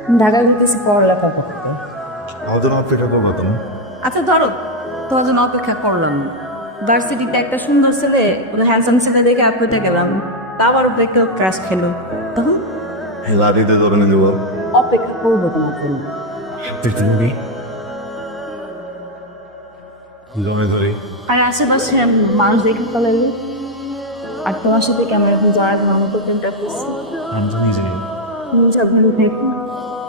ঢাকা যেতেছি পড়ালেখা করতে। আমাদের অপেক্ষা করবো তুমি। আচ্ছা ধরো, তোমার জন্য অপেক্ষা করলাম। ভার্সিটিতে একটা সুন্দর ছেলে, হ্যান্ডসাম ছেলে দেখে আপনি গেলাম, তা আমার উপরে একটা ক্রাশ খেলো, তখন লাঠিতে ধরে নিয়ে দেবো। অপেক্ষা করবো তোমার জন্য। তুমি জমে ধরি। আর আশেপাশে মানুষ দেখে ফেলাইলো, আর তোমার সাথে ক্যামেরা দিয়ে জড়াই দেওয়ার মতো চিন্তা করছি। আমি তো নিজে তুমি সব ভালো থাকো।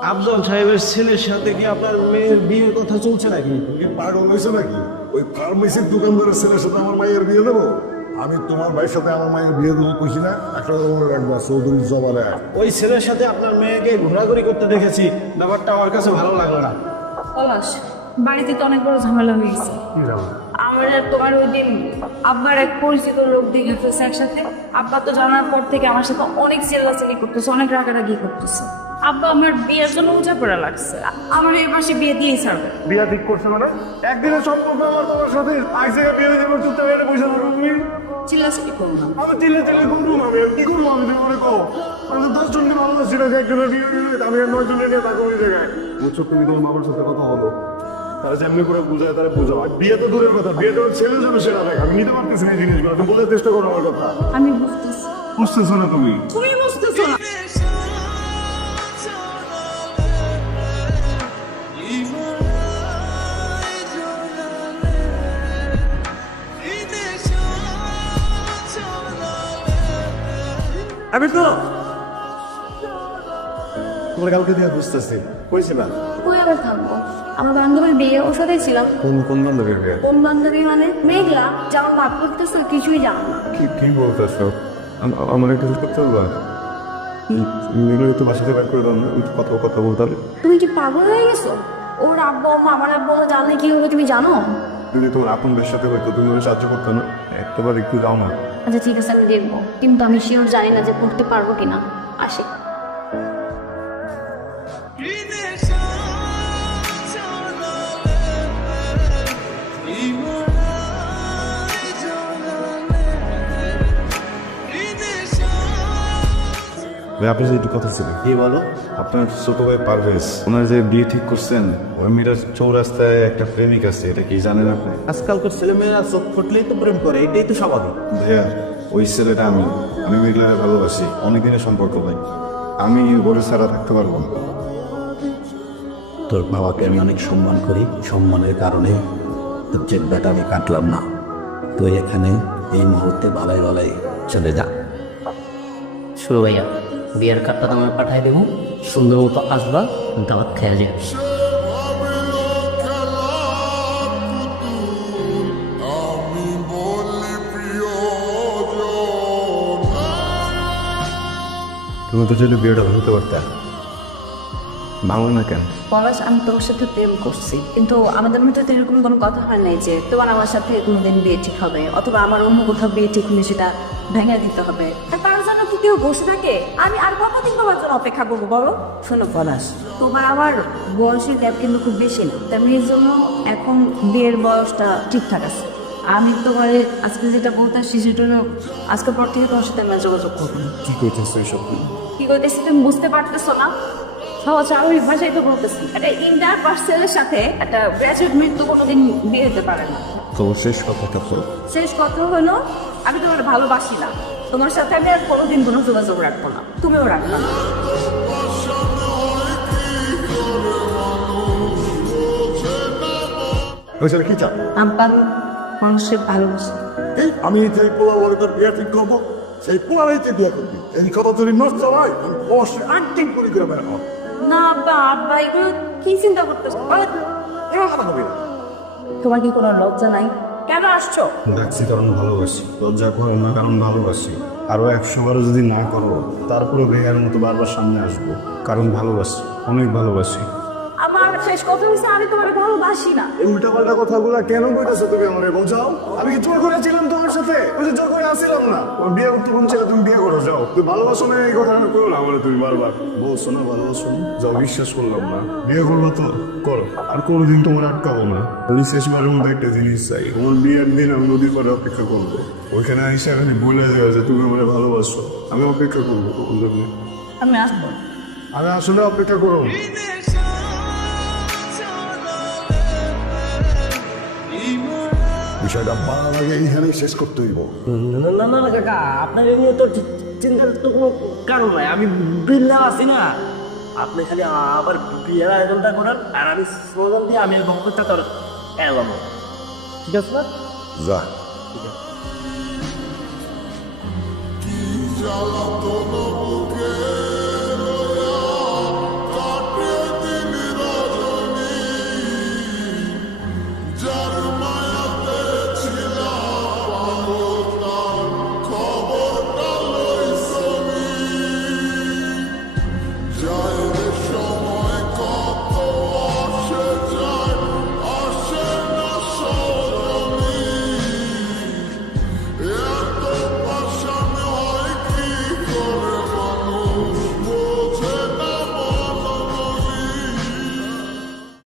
আফজল সাহেবের ছেলের সাথে কি আপনার মেয়ের বিয়ের কথা চলছে নাকি? তুমি পাগল হয়েছো নাকি? ওই ফার্মেসির দোকানদারের ছেলের সাথে আমার মায়ের বিয়ে দেবো? আমি তোমার ভাইয়ের সাথে আমার মায়ের বিয়ে দেবো কইছি না? একটা মনে রাখবা, চৌধুরী জবারে। ওই ছেলের সাথে আপনার মেয়েকে ঘোরাঘুরি করতে দেখেছি, ব্যাপারটা আমার কাছে ভালো লাগলো না। পলাশ, বাড়িতে তো অনেক বড় ঝামেলা হয়ে গেছে। কি জানো? আমার আর তোমার ওই দিন আব্বার এক পরিচিত লোক দেখে ফেলছে একসাথে। আব্বা তো জানার পর থেকে আমার সাথে অনেক চেল্লাচেলি করতেছে, অনেক রাগারাগি করতেছে। আব্বা আমার বিয়ের জন্য উঁচা পড়া লাগছে, আমার এই মাসে বিয়ে দিয়েই ছাড়বে। বিয়া ঠিক করছো মানে? একদিনের সম্পর্ক আমার তোমার সাথে, আজ থেকে বিয়ে দেবো, চুপচাপ এনে পয়সা দেবো তুমি। চিল্লাচিল্লি করবো না। আমি চিল্লে চিল্লে করবো, আমি আর কি করবো? আমি তোমার কো আমি তো 10 জনকে ভালোবাসি না, একজনের বিয়ে দিলে আমি আর 9 জনের নিয়ে থাকবো ওই জায়গায়। বুঝছো, তুমি তোমার মামার সাথে কথা বলো, তারা যেমনি করে বুঝায় তারা বোঝাও। আর বিয়ে তো দূরের কথা, বিয়ে তো ছেলে যাবে সেটা দেখ। আমি নিতে পারতেছি না এই জিনিসগুলো, তুমি বলার চেষ্টা করো আমার কথা। আমি বুঝতেছি, বুঝতেছো না তুমি? তুমি বুঝতেছো না। আমি তো তোমার কালকে দিয়ে বুঝতেছি কইছিলাম। কই আবার থাকবো? আমার বান্ধবীর বিয়ে, ওর সাথেই ছিলাম। কোন কোন বান্ধবীর বিয়ে? কোন বান্ধবী মানে? মেঘলা, যেমন ভাব করতেছো কিছুই জানো না। কি বলতেছো? আমার একটু হেল্প করতে পারবা? এগুলো তো বাসাতে বাইর করে দাও না, একটু কথা বলতাম। তুমি কি পাগল হয়ে গেছো? ওর আব্বা আম্মা, আমার আব্বা আম্মা জানলে কি হবে তুমি জানো? যদি তোমার আপনদের সাথে হয়তো তুমি ওকে সাহায্য করতে না, একটাবার একটু যাও না। আচ্ছা ঠিক আছে, আমি দেখবো, কিন্তু আমি শিওর জানি না যে পড়তে পারবো কিনা। আসি। ভাই আপনার সাথে একটু কথা ছিল। কি বলো? আপনার ছোট ভাই পারভেজ, ওনার যে বিয়ে ঠিক করছেন, ওই মেয়েটার চৌরাস্তায় একটা প্রেমিক আছে, এটা কি জানেন আপনি? আজকালকার ছেলেমেয়েরা চোখ ফুটলেই তো প্রেম করে, এটাই তো স্বাভাবিক। ভাইয়া, ওই ছেলেটা আমি মেঘলারে ভালোবাসি, অনেকদিনের সম্পর্ক ভাই। আমি ওরে ছাড়া থাকতে পারবো না। তোর বাবাকে আমি অনেক সম্মান করি, সম্মানের কারণে তোর চেকটা আমি কাটলাম না। তুই এখানে এই মুহূর্তে বালাই বালাই চলে যা। শুরু ভাইয়া, বিয়ার কার্ডটা তোমায় পাঠাই দেবো, সুন্দর মতো আসবা, দাওয়াত খেয়ে যাবে। তুমি তো চাইলে বিয়েটা ভাঙতে পারতে, ভাঙো না কেন? পলাশ, আমি তোমার সাথে প্রেম করছি, কিন্তু আমাদের মধ্যে তো এরকম কোনো কথা হয় নাই যে তোমার আমার সাথে কোনোদিন বিয়ে ঠিক হবে, অথবা আমার অন্য কোথাও বিয়ে ঠিক হলে সেটা ভেঙে দিতে হবে। আর তার জন্য কি কেউ বসে থাকে? আমি আর কতদিন তোমার জন্য অপেক্ষা করবো বলো? শোনো পলাশ, তোমার আমার বয়সের গ্যাপ কিন্তু খুব বেশি না, তেমনি এর জন্য এখন বিয়ের বয়সটা ঠিকঠাক আছে। আমি তোমার আজকে যেটা বলতে আসছি সেটা হলো, আজকের পর থেকে তোমার সাথে আমরা যোগাযোগ করবো না। কি করতেছো এইসব? কি করতেছি তুমি বুঝতে পারতেছো না? সহজ স্বাভাবিক ভাষায় তো বলতেছি, একটা ইন্টার পার্সেলের সাথে একটা গ্র্যাজুয়েট মেয়ের তো কোনোদিন বিয়ে হতে পারে না। তো শেষ কথাটা তো শেষ কথা হলো, আমি তোমার ভালোবাসি না, তোমার সাথে আমি আর কোনোদিন কোনো যোগাযোগ রাখবো না, তুমিও রাখবো না। ওই ছেলে কি চাও? আমি মানুষের ভালোবাসি। আমি যেই পোলা বলে তোর বিয়ে ঠিক করবো, সেই পোলারাই তুই বিয়ে করবি। এই কথা যদি নষ্ট হয়, আমি অবশ্যই অ্যাক্টিং করে বেড়াবো। না আব্বা, আব্বা এগুলো কি চিন্তা করতেছো? এবার কথা হবে না। তোমার কি কোনো লজ্জা নাই? কেন আসছো? ডাকছি কারণ ভালোবাসি, লজ্জা করো না কারণ ভালোবাসি। আরো 100 বারও যদি না করো, তারপরে বেগার মতো বারবার সামনে আসবো, কারণ ভালোবাসি, অনেক ভালোবাসি। আমার শেষ কথা হচ্ছে, আমি তোমার ভালোবাসি না। এই উল্টাপাল্টা কথাগুলো কেন বলতেছো তুমি আমারে বোঝাও? আমি কি জোর করেছিলাম তোমার সাথে? ওই যে জোর করে আসছিলাম না। ওর বিয়ে করতে কোন ছেলে, তুমি বিয়ে করো যাও। তুমি ভালোবাসো না এই কথা করো না আমারে, তুমি বারবার বলছো না ভালোবাসো না। যাও, বিশ্বাস করলাম না। বিয়ে করবো তো করো, আর কোনোদিন তোমার আটকাবো না। আমি শেষবারের মধ্যে একটা জিনিস চাই, তোমার বিয়ের দিন আমি নদীর পাড়ে অপেক্ষা করবো। ওইখানে এসে আমি বলে দেওয়া যে তুমি আমারে ভালোবাসো, আমি অপেক্ষা করবো। আমি আসবো। আমি আসলে অপেক্ষা করুন। বিষয়টা বাড়ার আগে এইখানেই শেষ করতে হইব। না না না না কাকা, আপনার এই নিয়ে তো চিন্তার তো কোনো কারণ নাই। আমি বিল্লা আছি না, আপনি খালি আবার বিয়ের আয়োজনটা করেন আর আমি স্লোগান দিয়ে আমি বক্তব্যটা তোর এলাম, ঠিক আছে না? যা। ঠিক আছে।